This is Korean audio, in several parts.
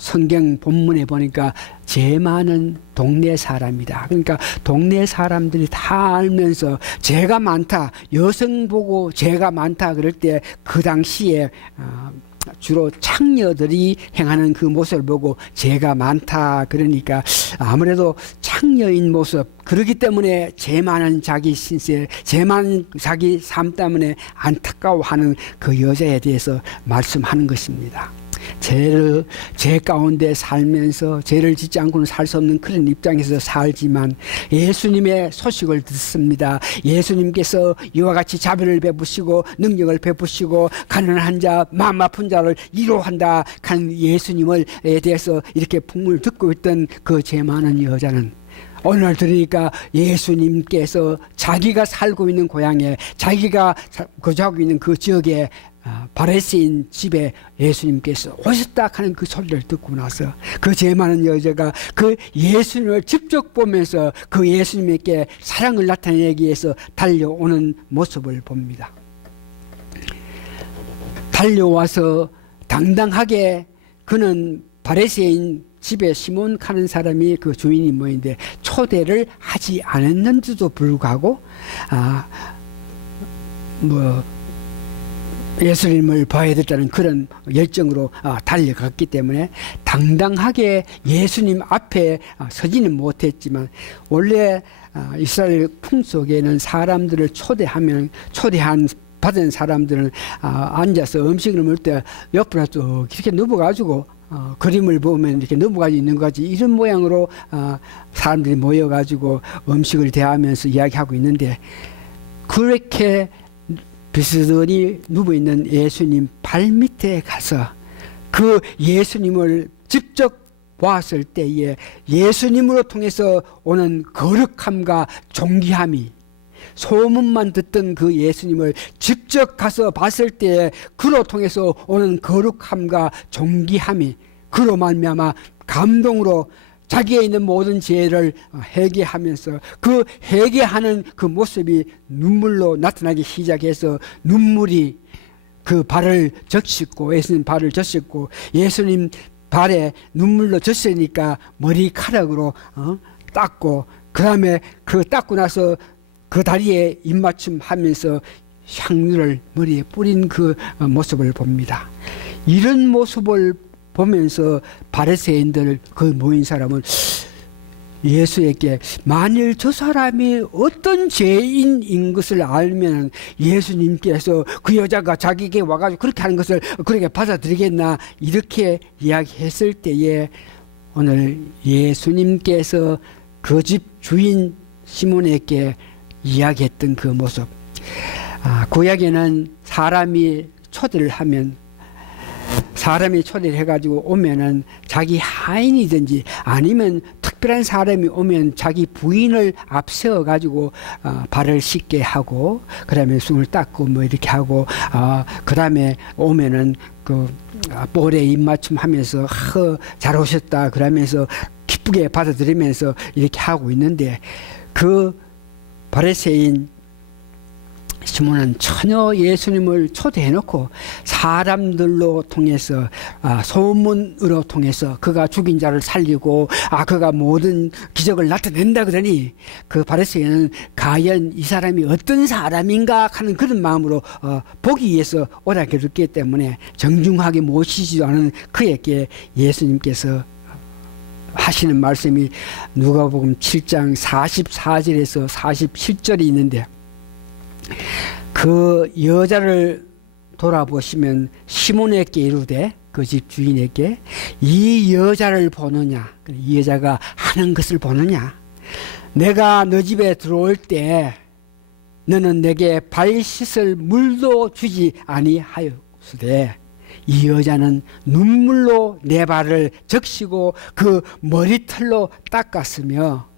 성경 본문에 보니까 죄 많은 동네 사람이다. 그러니까 동네 사람들이 다 알면서 죄가 많다, 여성 보고 죄가 많다 그럴 때 그 당시에 주로 창녀들이 행하는 그 모습을 보고 죄가 많다 그러니까 아무래도 창녀인 모습, 그렇기 때문에 죄 많은 자기 신세, 죄 많은 자기 삶 때문에 안타까워하는 그 여자에 대해서 말씀하는 것입니다. 죄 가운데 살면서 죄를 짓지 않고는 살 수 없는 그런 입장에서 살지만 예수님의 소식을 듣습니다. 예수님께서 이와 같이 자비를 베푸시고 능력을 베푸시고 가난한 자, 마음 아픈 자를 위로한다 하는 예수님에 대해서 이렇게 풍문을 듣고 있던 그 죄 많은 여자는 오늘 들으니까 예수님께서 자기가 살고 있는 고향에, 자기가 거주하고 있는 그 지역에 바리새인 집에 예수님께서 오셨다 하는 그 소리를 듣고 나서 그 죄 많은 여자가 그 예수님을 직접 보면서 그 예수님에게 사랑을 나타내기 위해서 달려오는 모습을 봅니다. 달려와서 당당하게, 그는 바리새인 집에 시몬 하는 사람이 그 주인이 뭐인데 초대를 하지 않았는데도 불구하고 예수님을 봐야 됐다는 그런 열정으로 달려갔기 때문에 당당하게 예수님 앞에 서지는 못했지만, 원래 이스라엘 풍속에는 사람들을 받은 사람들은 앉아서 음식을 먹을 때 옆으로 쭉 이렇게 누워가지고 그림을 보면 이렇게 넘어가지고 있는 거지, 이런 모양으로 사람들이 모여가지고 음식을 대하면서 이야기하고 있는데, 그렇게 비스듬히 누워있는 예수님 발밑에 가서 그 예수님을 직접 보았을 때에 예수님으로 통해서 오는 거룩함과 존귀함이, 소문만 듣던 그 예수님을 직접 가서 봤을 때에 그로 통해서 오는 거룩함과 존귀함이, 그로 말미암아 감동으로 자기에 있는 모든 죄를 회개하면서 그 회개하는 그 모습이 눈물로 나타나기 시작해서 눈물이 그 발을 적시고, 예수님 발을 적시고, 예수님 발에 눈물로 젖으니까 머리카락으로 닦고, 그 다음에 그 닦고 나서 그 다리에 입맞춤 하면서 향유를 머리에 뿌린 그 모습을 봅니다. 이런 모습을 보면서 바리새인들 그 모인 사람은 예수에게, 만일 저 사람이 어떤 죄인인 것을 알면 예수님께서 그 여자가 자기에게 와가지고 그렇게 하는 것을 그렇게 받아들이겠나, 이렇게 이야기했을 때에 오늘 예수님께서 그 집 주인 시몬에게 이야기했던 그 모습, 구약에는 사람이 초대를 해가지고 오면은 자기 하인이든지 아니면 특별한 사람이 오면 자기 부인을 앞세워가지고 발을 씻게 하고, 그 다음에 손을 닦고 뭐 이렇게 하고, 그 다음에 오면은 그 볼에 입맞춤 하면서 잘 오셨다 그러면서 기쁘게 받아들이면서 이렇게 하고 있는데, 그 바리새인 시몬은 전혀 예수님을 초대해놓고 사람들로 통해서, 소문으로 통해서 그가 죽인 자를 살리고 그가 모든 기적을 나타낸다 그러니 그 바리새인은 과연 이 사람이 어떤 사람인가 하는 그런 마음으로 보기 위해서 오라겠기 때문에 정중하게 모시지도 않은 그에게 예수님께서 하시는 말씀이 누가복음 7장 44절에서 47절이 있는데, 그 여자를 돌아보시면 시몬에게 이르되, 그 집 주인에게, 이 여자를 보느냐, 이 여자가 하는 것을 보느냐, 내가 너 집에 들어올 때 너는 내게 발 씻을 물도 주지 아니하였으되 이 여자는 눈물로 내 발을 적시고 그 머리털로 닦았으며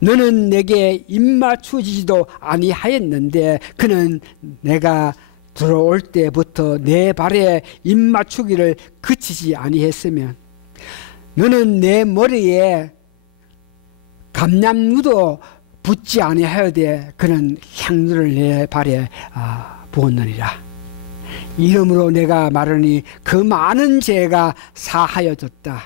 너는 내게 입맞추지도 아니하였는데 그는 내가 들어올 때부터 내 발에 입맞추기를 그치지 아니했으면 너는 내 머리에 감람유도 붓지 아니하여되 그는 향유를 내 발에 부었느니라. 이름으로 내가 말하니 그 많은 죄가 사하여졌다.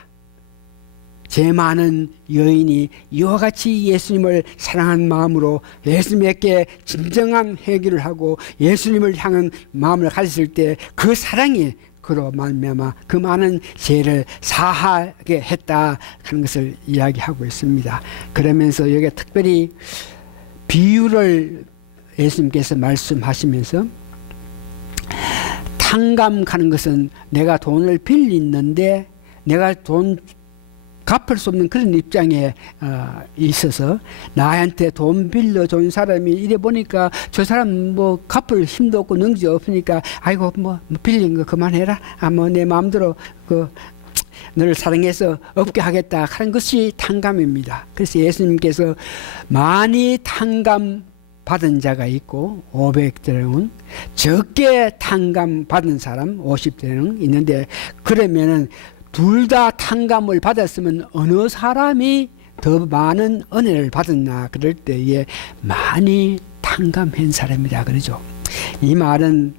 죄 많은 여인이 이와 같이 예수님을 사랑한 마음으로 예수님께 진정한 회개를 하고 예수님을 향한 마음을 가졌을 때 그 사랑이 그로 말미암아 그 많은 죄를 사하게 했다 하는 것을 이야기하고 있습니다. 그러면서 여기 특별히 비유를 예수님께서 말씀하시면서 탕감하는 것은 내가 돈을 빌리는데 내가 돈 갚을 수 없는 그런 입장에 있어서 나한테 돈 빌려준 사람이 이래 보니까 저 사람 뭐 갚을 힘도 없고 능지 없으니까 아이고 뭐 빌린 거 그만해라. 뭐 내 마음대로 너를 사랑해서 없게 하겠다 하는 것이 탕감입니다. 그래서 예수님께서 많이 탕감 받은 자가 있고 500대는 적게 탕감 받은 사람 50대는 있는데 그러면은 둘 다 탕감을 받았으면 어느 사람이 더 많은 은혜를 받았나 그럴 때에 많이 탕감한 사람이다 그러죠. 이 말은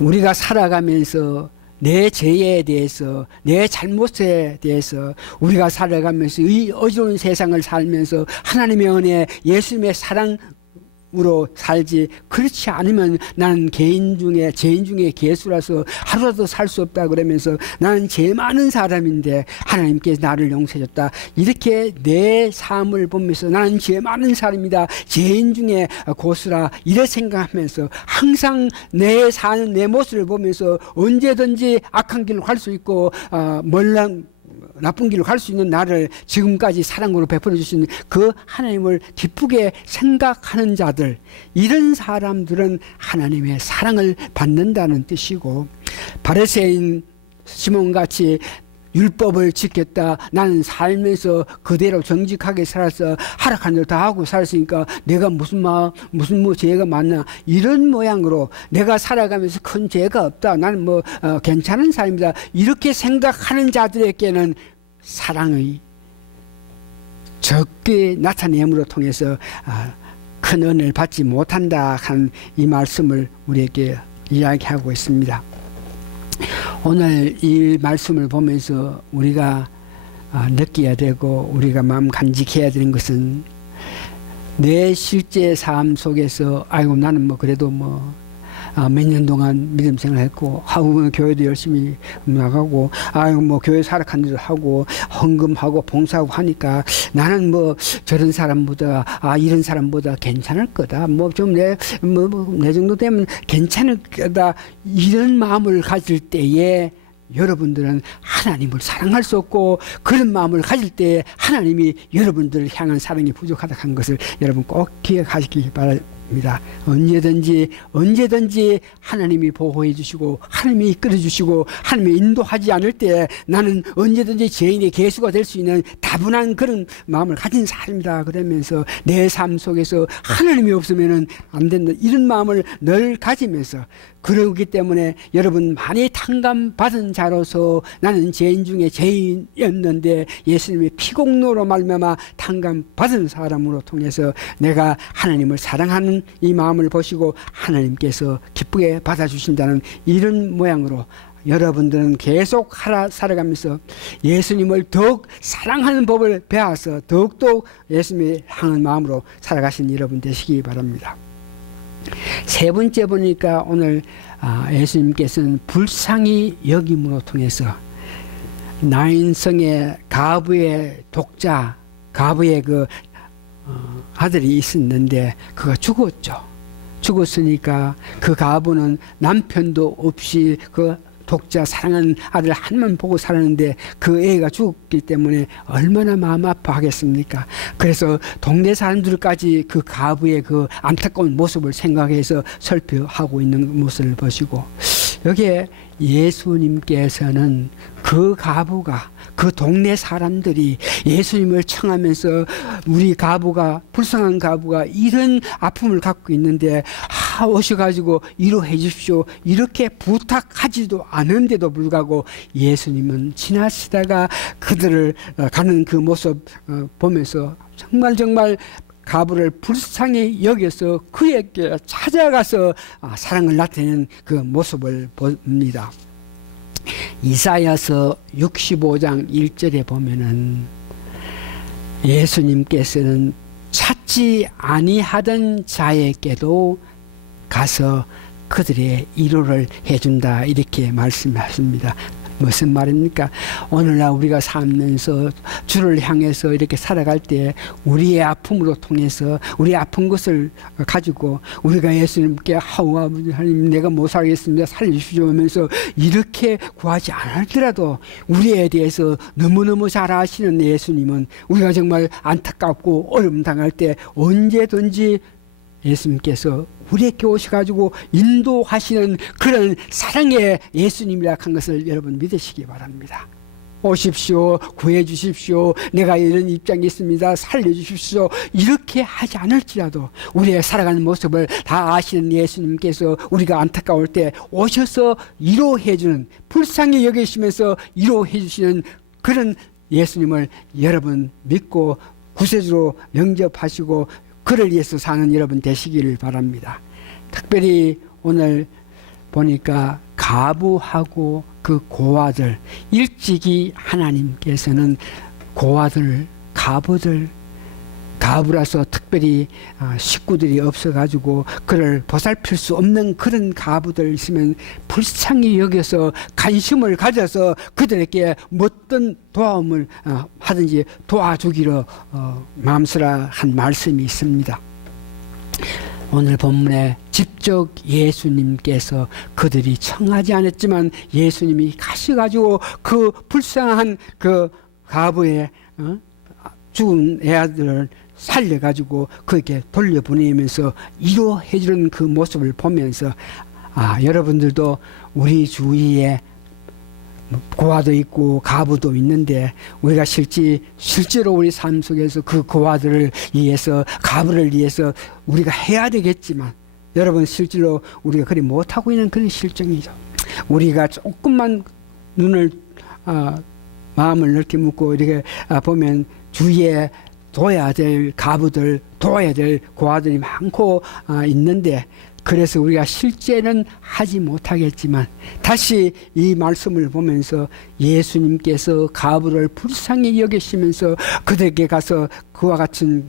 우리가 살아가면서 내 죄에 대해서 내 잘못에 대해서 우리가 살아가면서 이 어지러운 세상을 살면서 하나님의 은혜 예수님의 사랑으로 살지 그렇지 않으면 나는 죄인 중에 개수라서 하루라도 살 수 없다 그러면서 나는 죄 많은 사람인데 하나님께서 나를 용서해줬다 이렇게 내 삶을 보면서 나는 죄 많은 사람이다 죄인 중에 고수라 이래 생각하면서 항상 내 사는 내 모습을 보면서 언제든지 악한 길로 갈 수 있고 나쁜 길로 갈 수 있는 나를 지금까지 사랑으로 베풀어 주신 그 하나님을 기쁘게 생각하는 자들 이런 사람들은 하나님의 사랑을 받는다는 뜻이고 바리새인 시몬같이 율법을 지켰다 나는 살면서 그대로 정직하게 살아서 하락한 일 다 하고 살았으니까 내가 무슨 죄가 많나 이런 모양으로 내가 살아가면서 큰 죄가 없다 나는 괜찮은 사람이다 이렇게 생각하는 자들에게는 사랑의 적게 나타냄으로 통해서 큰 은혜를 받지 못한다 하는 이 말씀을 우리에게 이야기하고 있습니다. 오늘 이 말씀을 보면서 우리가 느껴야 되고 우리가 마음 간직해야 되는 것은 내 실제 삶 속에서 아이고 나는 그래도 몇 년 동안 믿음 생활했고 하고 교회도 열심히 나가고 아이고 교회 사락한 일을 하고 헌금하고 봉사하고 하니까 나는 저런 사람보다 이런 사람보다 괜찮을 거다 좀 내 정도 되면 괜찮을 거다 이런 마음을 가질 때에 여러분들은 하나님을 사랑할 수 없고 그런 마음을 가질 때 하나님이 여러분들을 향한 사랑이 부족하다 하는 것을 여러분 꼭 기억하시기 바랍니다. 언제든지 하나님이 보호해 주시고 하나님이 이끌어 주시고 하나님이 인도하지 않을 때 나는 언제든지 죄인의 개수가 될 수 있는 다분한 그런 마음을 가진 사람이다 그러면서 내 삶 속에서 하나님이 없으면 안 된다 이런 마음을 늘 가지면서 그러기 때문에 여러분 많이 탕감받은 자로서 나는 죄인 중에 죄인이었는데 예수님의 피공로로 말미암아 탕감받은 사람으로 통해서 내가 하나님을 사랑하는 이 마음을 보시고 하나님께서 기쁘게 받아주신다는 이런 모양으로 여러분들은 계속 살아가면서 예수님을 더욱 사랑하는 법을 배워서 더욱더 예수님을 향한 마음으로 살아가신 여러분 되시기 바랍니다. 세 번째 보니까 오늘 예수님께서는 불쌍히 여김으로 통해서 나인성의 가부의 독자 가부의 아들이 있었는데 그가 죽었으니까 그 가부는 남편도 없이 독자 사랑하는 아들 한만 보고 살았는데 그 애가 죽었기 때문에 얼마나 마음 아파하겠습니까? 그래서 동네 사람들까지 그 가부의 안타까운 모습을 생각해서 설교하고 있는 모습을 보시고 여기에 예수님께서는 그 가부가 그 동네 사람들이 예수님을 청하면서 우리 가부가 불쌍한 가부가 이런 아픔을 갖고 있는데 오셔가지고 위로해 주십시오 이렇게 부탁하지도 않은데도 불구하고 예수님은 지나시다가 그들을 가는 그 모습 보면서 정말 가부를 불쌍히 여겨서 그에게 찾아가서 사랑을 나타내는 그 모습을 봅니다. 이사야서 65장 1절에 보면은 예수님께서는 찾지 아니하던 자에게도 가서 그들의 위로를 해준다, 이렇게 말씀하십니다. 무슨 말입니까? 오늘날 우리가 살면서 주를 향해서 이렇게 살아갈 때 우리의 아픔으로 통해서 우리 아픈 것을 가지고 우리가 예수님께 하나님 내가 못 살겠습니다, 살려주시오 하면서 이렇게 구하지 않았더라도 우리에 대해서 너무너무 잘 아시는 예수님은 우리가 정말 안타깝고 어려움 당할 때 언제든지 예수님께서 우리에게 오셔가지고 인도하시는 그런 사랑의 예수님이라 한 것을 여러분 믿으시기 바랍니다. 오십시오, 구해주십시오, 내가 이런 입장이 있습니다, 살려주십시오, 이렇게 하지 않을지라도 우리의 살아가는 모습을 다 아시는 예수님께서 우리가 안타까울 때 오셔서 위로해주는, 불쌍히 여기시면서 위로해주시는 그런 예수님을 여러분 믿고 구세주로 영접하시고 그를 위해서 사는 여러분 되시기를 바랍니다. 특별히 오늘 보니까 가부하고 그 고아들, 일찍이 하나님께서는 고아들, 가부라서 특별히 식구들이 없어가지고 그를 보살필 수 없는 그런 가부들 있으면 불쌍히 여겨서 관심을 가져서 그들에게 어떤 도움을 하든지 도와주기로 마음쓰라 한 말씀이 있습니다. 오늘 본문에 직접 예수님께서 그들이 청하지 않았지만 예수님이 가셔가지고 그 불쌍한 그 가부의 죽은 애아들을 살려가지고 그에게 돌려보내면서 위로해주는 그 모습을 보면서 여러분들도 우리 주위에 고아도 있고 가부도 있는데 우리가 실제로 우리 삶 속에서 그 고아들을 위해서, 가부를 위해서 우리가 해야 되겠지만 여러분 실제로 우리가 그리 못하고 있는 그런 실정이죠. 우리가 조금만 눈을 마음을 넓게 묻고 이렇게 보면 주위에 도와야 될 가부들, 도와야 될 고아들이 많고 있는데, 그래서 우리가 실제는 하지 못하겠지만 다시 이 말씀을 보면서 예수님께서 가부를 불쌍히 여기시면서 그들에게 가서 그와 같은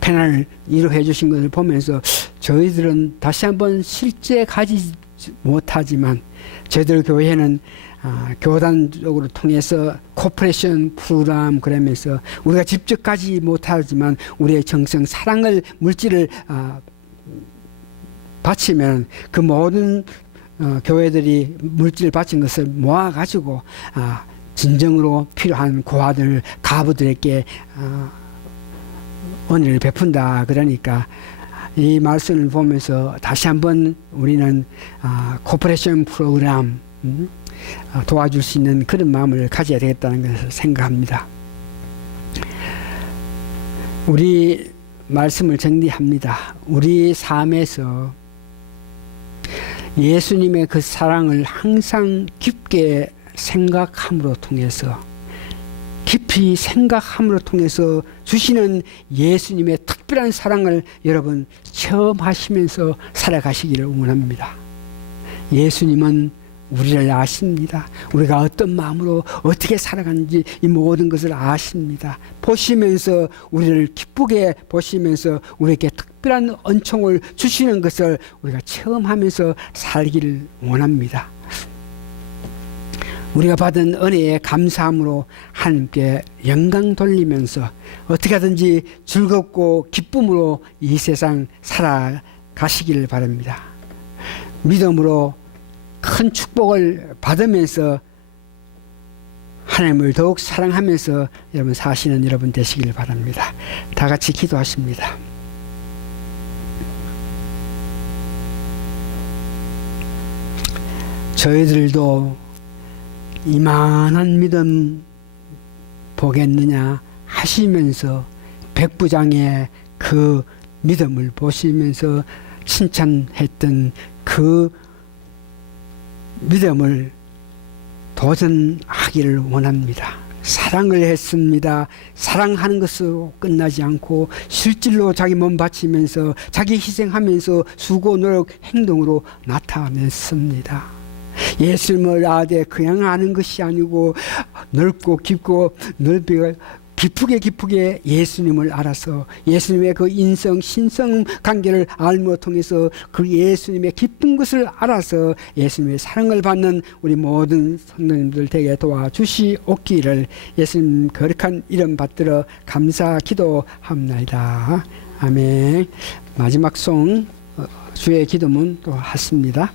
편안을 위로해 주신 것을 보면서 저희들은 다시 한번 실제 가지 못하지만 저희들 교회는 교단적으로 통해서 코퍼레이션 프로그램 그러면서 우리가 직접 가지 못하지만 우리의 정성, 사랑을, 물질을 바치면 그 모든 교회들이 물질을 바친 것을 모아가지고 진정으로 필요한 고아들, 가부들에게 은혜를 베푼다. 그러니까 이 말씀을 보면서 다시 한번 우리는 코퍼레이션 프로그램 도와줄 수 있는 그런 마음을 가져야 되겠다는 것을 생각합니다. 우리 말씀을 정리합니다. 우리 삶에서 예수님의 그 사랑을 항상 깊게 생각함으로 통해서, 깊이 생각함으로 통해서 주시는 예수님의 특별한 사랑을 여러분 체험하시면서 살아가시기를 원합니다. 예수님은 우리를 아십니다. 우리가 어떤 마음으로 어떻게 살아가는지 이 모든 것을 아십니다. 보시면서 우리를 기쁘게 보시면서 우리에게 특별한 은총을 주시는 것을 우리가 체험하면서 살기를 원합니다. 우리가 받은 은혜에 감사함으로 하나님께 영광 돌리면서 어떻게 하든지 즐겁고 기쁨으로 이 세상 살아가시기를 바랍니다. 믿음으로 큰 축복을 받으면서 하나님을 더욱 사랑하면서 여러분 사시는 여러분 되시길 바랍니다. 다 같이 기도하십니다. 저희들도 이만한 믿음 보겠느냐 하시면서 백부장의 그 믿음을 보시면서 칭찬했던 그 믿음을 도전하기를 원합니다. 사랑을 했습니다. 사랑하는 것으로 끝나지 않고 실질로 자기 몸 바치면서 자기 희생하면서 수고 노력 행동으로 나타냈습니다. 예수님을 그냥 아는 것이 아니고 넓고 깊고 깊게 예수님을 알아서 예수님의 그 인성 신성 관계를 알므로 통해서 그 예수님의 기쁜 것을 알아서 예수님의 사랑을 받는 우리 모든 성도님들 되게 도와주시옵기를 예수님 거룩한 이름 받들어 감사 기도합나이다. 아멘. 마지막 송 주의 기도문 또 하십니다.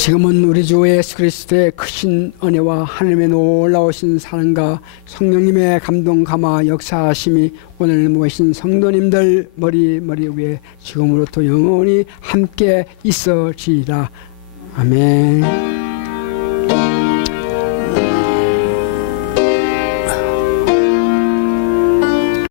지금은 우리 주 예수 그리스도의 크신 은혜와 하나님의 놀라우신 사랑과 성령님의 감동 감화 역사하심이 오늘 모이신 성도님들 머리 위에 지금으로부터 영원히 함께 있어지이다. 아멘.